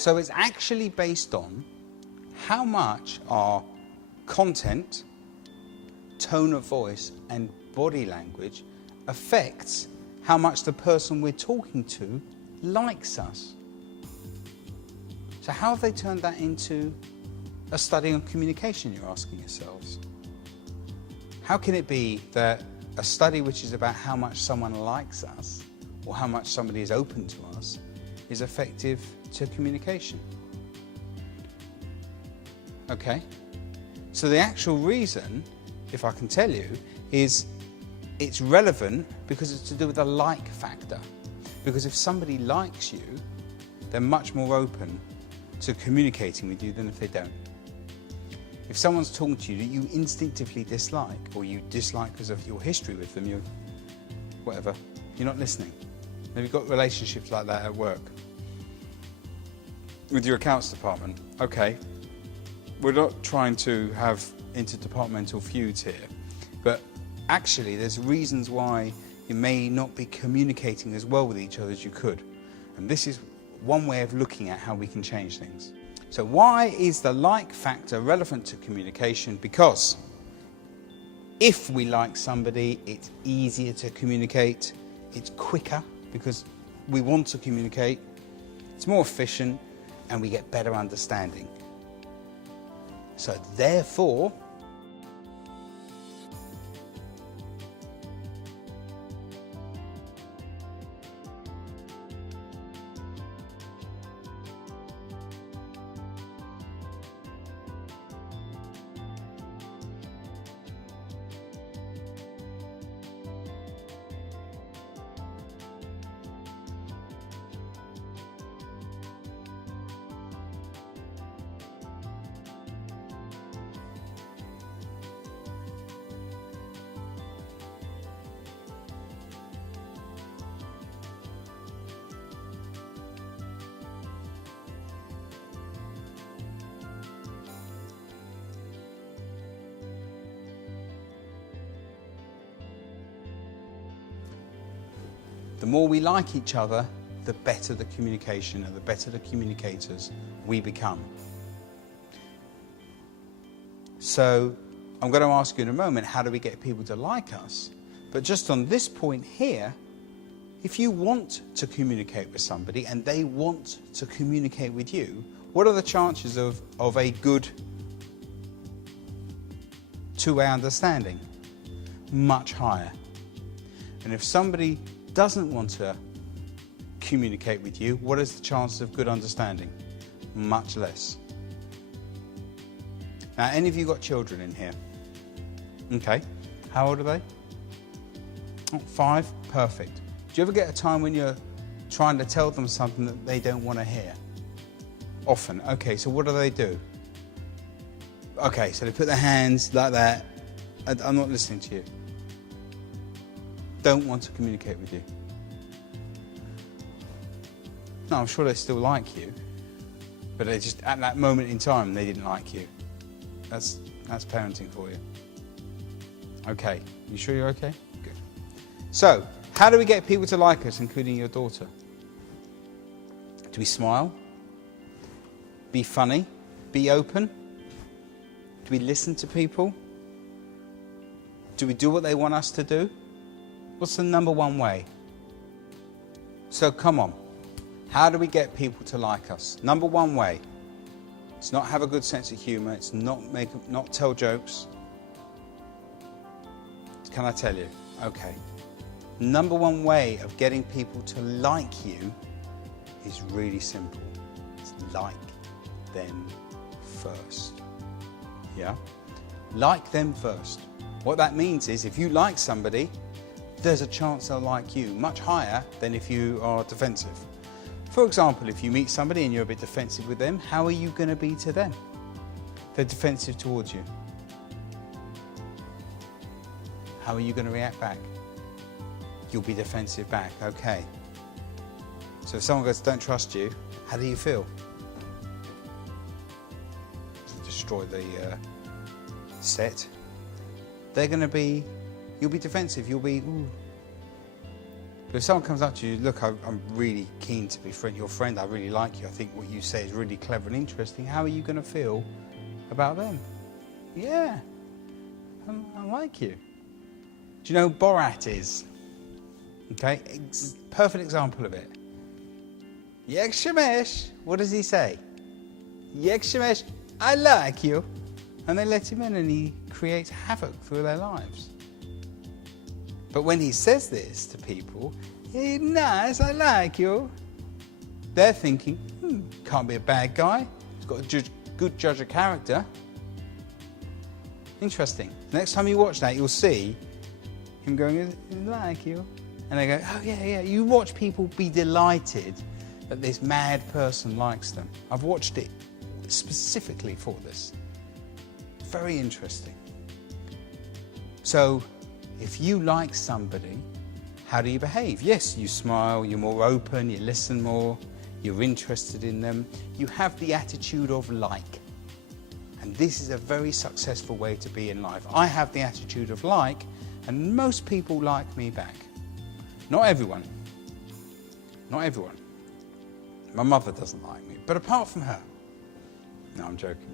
So it's actually based on how much our content, tone of voice and body language affects how much the person we're talking to likes us. So how have they turned that into a study on communication, you're asking yourselves? How can it be that a study which is about how much someone likes us or how much somebody is open to us is effective to communication? Okay, so the actual reason, if I can tell you, is it's relevant because it's to do with the like factor. Because if somebody likes you, they're much more open to communicating with you than if they don't. If someone's talking to you that you instinctively dislike, or you dislike because of your history with them, you're not listening. Maybe you've got relationships like that at work. With your accounts department, okay, we're not trying to have interdepartmental feuds here, but actually there's reasons why you may not be communicating as well with each other as you could. And this is one way of looking at how we can change things. So why is the like factor relevant to communication? Because if we like somebody, it's easier to communicate, it's quicker because we want to communicate, it's more efficient, and we get better understanding. So therefore, the more we like each other, the better the communication and the better the communicators we become. So I'm going to ask you in a moment, how do we get people to like us? But just on this point here, if you want to communicate with somebody and they want to communicate with you, what are the chances of a good two-way understanding? Much higher. And if somebody doesn't want to communicate with you, what is the chance of good understanding? Much less. Now, any of you got children in here? Okay. How old are they? Oh, 5? Perfect. Do you ever get a time when you're trying to tell them something that they don't want to hear? Often. Okay, so what do? Okay, so they put their hands like that. I'm not listening to you. Don't want to communicate with you. No, I'm sure they still like you, but they just, at that moment in time, they didn't like you. That's parenting for you. Okay, you sure you're okay? Good. So, how do we get people to like us, including your daughter? Do we smile? Be funny? Be open? Do we listen to people? Do we do what they want us to do? What's the number one way? So come on, how do we get people to like us? Number one way, it's not have a good sense of humour, it's not tell jokes. Can I tell you? Okay. Number one way of getting people to like you is really simple. It's like them first. Yeah? Like them first. What that means is if you like somebody, there's a chance they'll like you, much higher than if you are defensive. For example, if you meet somebody and you're a bit defensive with them, how are you going to be to them? They're defensive towards you. How are you going to react back? You'll be defensive back, okay. So if someone goes, don't trust you, how do you feel? Destroy the set. They're going to be, you'll be defensive, you'll be, ooh. But if someone comes up to you, look, I'm really keen to be your friend, I really like you, I think what you say is really clever and interesting, how are you going to feel about them? Yeah, I like you. Do you know who Borat is? Okay, perfect example of it. Yek Shemesh, what does he say? Yek Shemesh, I like you. And they let him in and he creates havoc through their lives. But when he says this to people, hey, nice, I like you, they're thinking, can't be a bad guy. He's got a good judge of character. Interesting. Next time you watch that, you'll see him going, I like you. And they go, oh, yeah. You watch people be delighted that this mad person likes them. I've watched it specifically for this. Very interesting. So, if you like somebody, how do you behave? Yes, you smile, you're more open, you listen more, you're interested in them. You have the attitude of like. And this is a very successful way to be in life. I have the attitude of like, and most people like me back. Not everyone. Not everyone. My mother doesn't like me, but apart from her. No, I'm joking.